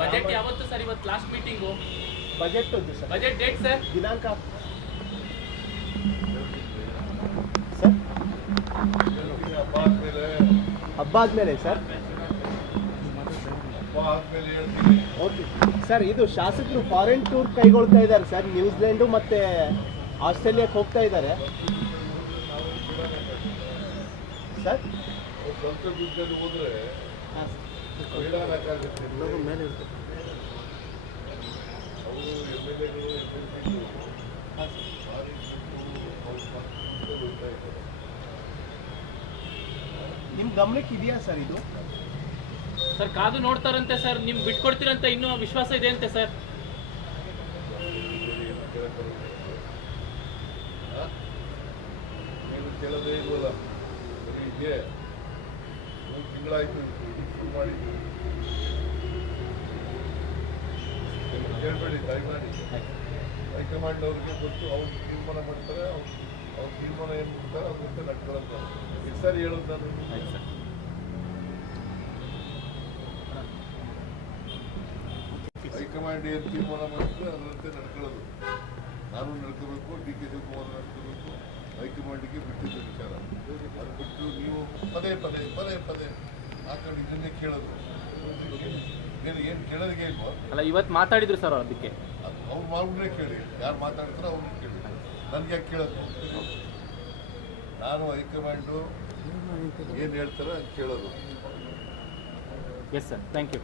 Budget ಯಾವತ್ತು sir? ಇವತ್ತು last meeting budget sir. Budget date sir? ದಿನಾಂಕ ಸರ್ ಹಬ್ಬ ಆದ್ಮೇಲೆ ಸರ್. ಓಕೆ ಸರ್, ಇದು ಶಾಸಕರು ಫಾರಿನ್ ಟೂರ್ ಕೈಗೊಳ್ತಾ ಇದ್ದಾರೆ ಸರ್. ನ್ಯೂಜಿಲೆಂಡು ಮತ್ತು ಆಸ್ಟ್ರೇಲಿಯಾಕ್ಕೆ ಹೋಗ್ತಾ ಇದ್ದಾರೆ ಸರ್. ಹೋದ್ರೆ ಮೇಲೆ ಇರುತ್ತೆ ನಿಮ್ಮ ಗಮನಕ್ಕೆ ಇದೆಯಾ ಸರ್ ಇದು? ಸರ್ ಕಾದು ನೋಡ್ತಾರಂತೆ ಸರ್. ನಿಮ್ಗೆ ಬಿಟ್ಕೊಡ್ತೀರಂತ ಇನ್ನೂ ವಿಶ್ವಾಸ ಇದೆ ಅಂತೆ ಸರ್. ನೀವು ಕೇಳೋದೇ ಇಲ್ವಲ್ಲ, ಇದೆ ತಿಂಗಳಾಯ್ತು ಮಾಡಿದ್ದು. ಕೇಳಬೇಡಿ, ದಯಮಾಡಿ ಹೈಕಮಾಂಡ್ ಅವ್ರಿಗೆ ಗೊತ್ತು, ಅವ್ರು ತೀರ್ಮಾನ ಮಾಡ್ತಾರೆ. ಅವ್ರ ತೀರ್ಮಾನ ಏನು ಮಾಡ್ತಾರೆ ಅವ್ರಂತೆ ನಡ್ಕೊಳ್ಳೋದು. ಎಷ್ಟು ಸಾರಿ ಹೇಳೋದು ನಾನು? ಹೈಕಮಾಂಡ್ ಏನು ತೀರ್ಮಾನ ಮಾಡಿದ್ರೆ ಅದರಂತೆ ನಡ್ಕೊಳ್ಳೋದು. ನಾನು ನಡ್ಕೋಬೇಕು, ಡಿ ಕೆ ಶಿವಕುಮಾರ್ ನಡ್ಕೋಬೇಕು, ಹೈಕಮಾಂಡಿಗೆ ಬಿಟ್ಟಿದ್ದ ವಿಚಾರ. ಅದು ಬಿಟ್ಟು ನೀವು ಪದೇ ಪದೇ ಪದೇ ಪದೇ ಹಾಕೊಂಡು ಇದನ್ನೇ ಕೇಳೋದು. ಏನು ಕೇಳೋದಿಗೆ ಇಲ್ವಾ? ಅಲ್ಲ, ಇವತ್ತು ಮಾತಾಡಿದ್ರು ಸರ್. ಅದಕ್ಕೆ ಅವ್ರು ಮಾಡ್ಬಿಟ್ರೆ ಕೇಳಿ, ಯಾರು ಮಾತಾಡ್ತಾರೋ ಅವ್ರನ್ನ ಕೇಳಿ. ನನಗೆ ಯಾಕೆ ಕೇಳೋದು? ನಾನು ಹೈಕಮಾಂಡು ಏನು ಹೇಳ್ತಾರೋ ಅದು ಕೇಳೋದು. Yes sir, thank you.